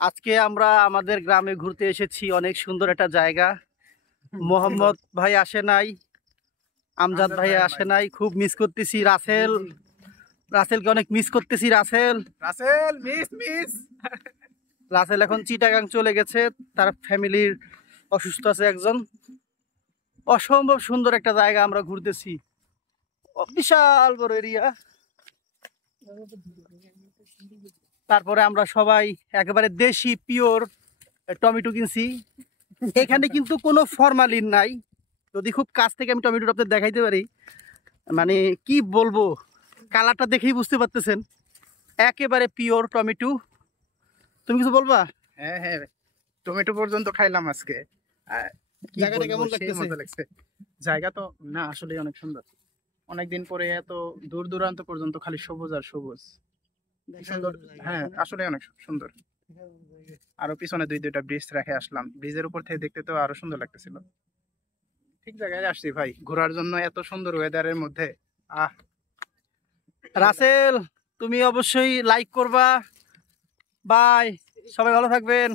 আজকে আমরা আমাদের গ্রামে ঘুরতে এসেছি। অনেক সুন্দর একটা জায়গা। মোহাম্মদ ভাই আসে নাই, আমজাদ ভাই আসে নাই, খুব মিস করতেছি। রাসেলকে অনেক মিস করতেছি। রাসেল এখন চিটাগাং চলে গেছে, তার ফ্যামিলির অসুস্থ আছে একজন। অসম্ভব সুন্দর একটা জায়গা আমরা ঘুরতেছি, বিশাল বড় এরিয়া। তারপরে আমরা সবাই একেবারে দেশি পিওর টমেটো কিনছি। এখানে কিন্তু কোনো ফরমালিন নাই। যদি খুব কাছ থেকে আমি টমেটোটা আপনাদের দেখাইতে পারি, মানে কি বলবো, কালারটা দেখেই বুঝতে পারতেছেন, একেবারে পিওর টমেটো। তুমি কিছু বলবা? হ্যাঁ হ্যাঁ, টমেটো পর্যন্ত খাইলাম আজকে। জায়গাটা কেমন লাগতেছে? জায়গা তো না আসলে অনেক সুন্দর। অনেকদিন পরে এত দূর দূরান্ত পর্যন্ত খালি সবুজ আর সবুজ। সুন্দর, হ্যাঁ আসলে অনেক সুন্দর। আরো পিছনে দুইটা ব্রিজ রেখে আসলাম, ব্রিজের উপর থেকে দেখতে তো আরো সুন্দর লাগতেছিল। ঠিক জায়গায় আসছি ভাই ঘোরার জন্য, এত সুন্দর ওয়েদারের মধ্যে। রাসেল, তুমি অবশ্যই লাইক করবা। বাই, সবাই ভালো থাকবেন।